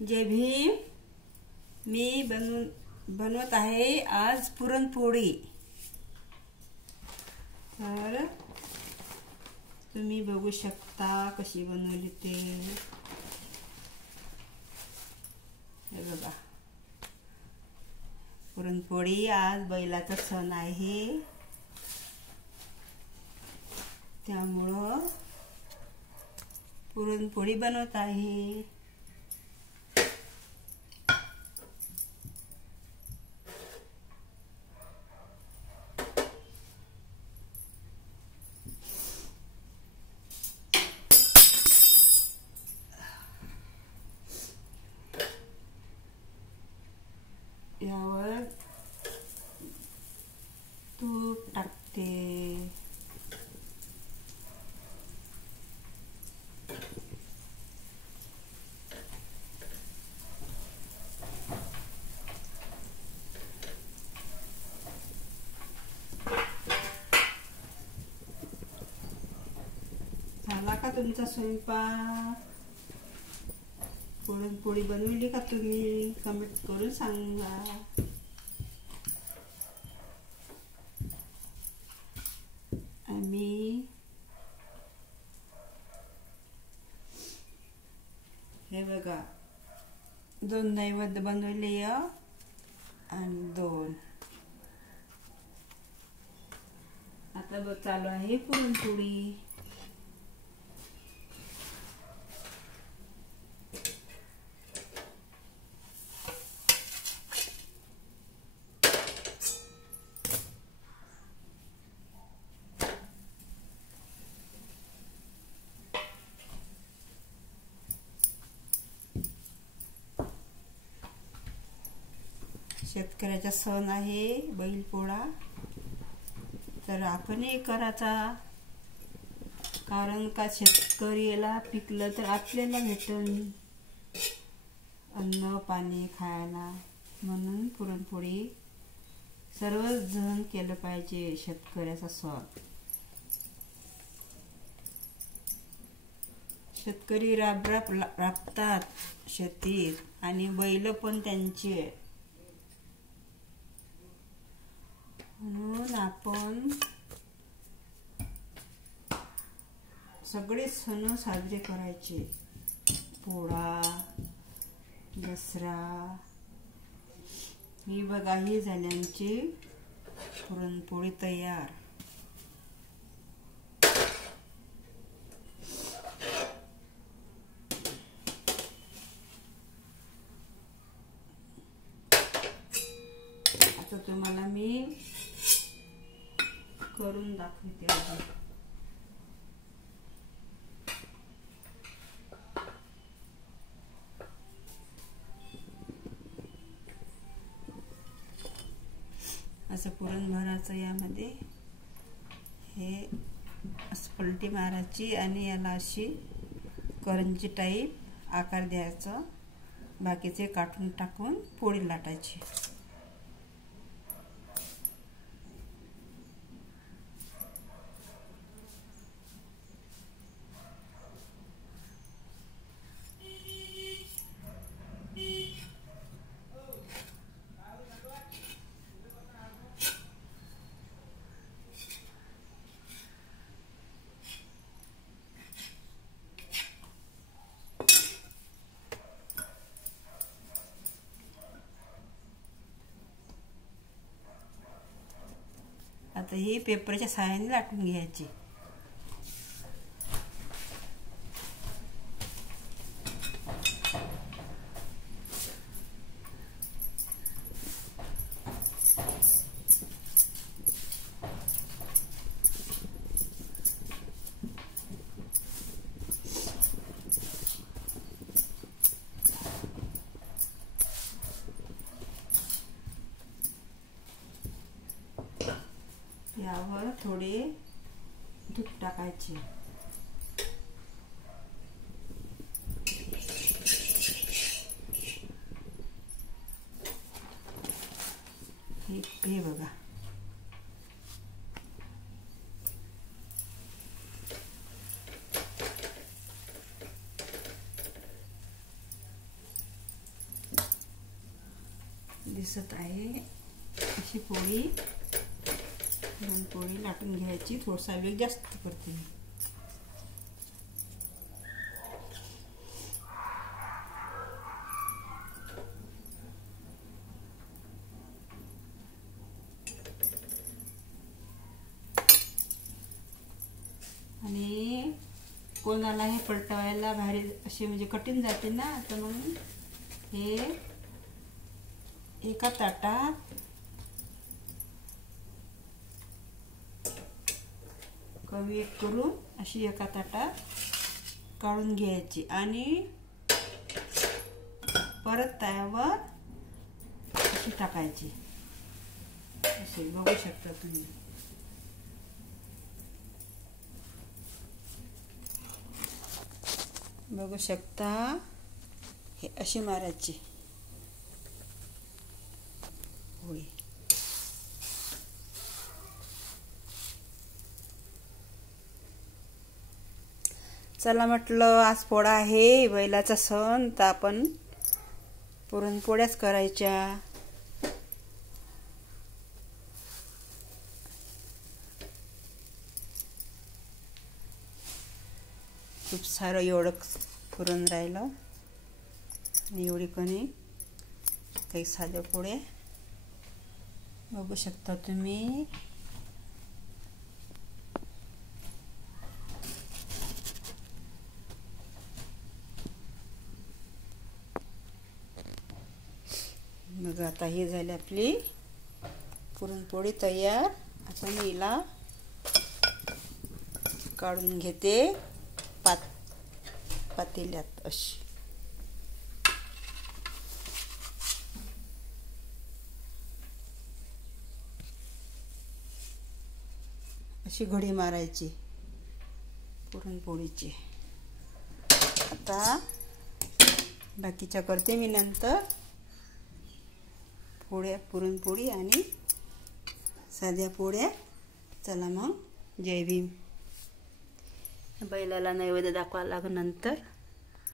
जय भीम। मी बनवत आहे आज पुरणपोळी। तर तुम्ही बघू शकता कशी बनवली ते। हे बघा, पुरणपोळी आज बैलाचा सण आहे, त्यामुळं पुरणपोळी बनवत आहे। यावर तूप टाकते, झाला का तुमचा स्वयंपाक? पुरणपोळी बनवली का तुम्ही? कमेंट करून सांगा। आम्ही हे बघा 2 नैवेद्य बनवले आणि 2 आता चालू आहे पुरणपोळी। शेतकऱ्याचा सण आहे बैलपोळा, तर आपणही करायचा, कारण का शेतकऱ्याला पिकलं तर आपल्याला भेटन अन्न पाणी खायला, म्हणून पुरणपोळी सर्वच जण केलं पाहिजे। शेतकऱ्याचा सण, शेतकरी राबतात शेतीत आणि बैल पण त्यांचे, म्हणून आपण सगळे सण साजरे करायचे। पोळा, दसरा, ही बघा ही झाल्यांची पुरणपोळी तयार। आता तुम्हाला मी करून दाखवते अजून। असं पुरण भरायचं, यामध्ये हे असं पलटी मारायची आणि याला अशी करंजी टाईप आकार द्यायचा, बाकीचे काढून टाकून पोळी लाटायची। आता ही पेपरच्या सहाय्याने लाटून घ्यायची। यावर थोडे तूप टाकायचे। हे बघा, दिसत आहे अशी पोळी पुरणपोळी लाटून घ्यायची. थोडासा वेळ जास्त करते मी. आणि कोणाला हे पलटवायला भारी असे म्हणजे कठीण जाते ना, तर मग हे एका ताटात कमी करून अशी एका ताटात काढून घ्यायची आणि परत तव्यावर अशी टाकायची. असे बघू शकता तुम्ही. बघू शकता हे अशी मारायची पोळी. चला म्हटलं आज पोळा आहे, बैलाचा सण, तर आपण पुरणपोळ्याच करायच्या. खूप सारं एवढं पुरण राहिलं आणि एवढी कणी काही साध्या पोळ्या बघू शकता तुम्ही. मग आता ही झाली आपली पुरणपोळी तयार. आता मी हिला काढून घेते पातेल्यात अशी. अशी घडी मारायची पुरणपोळीची. आता बाकीच्या करते मी नंतर. पोळ्या, पुरणपोळी आणि साध्या पोळ्या. चला मग, जय भीम. बैलाला नैवेद्य दाखवायला लागेल नंतर.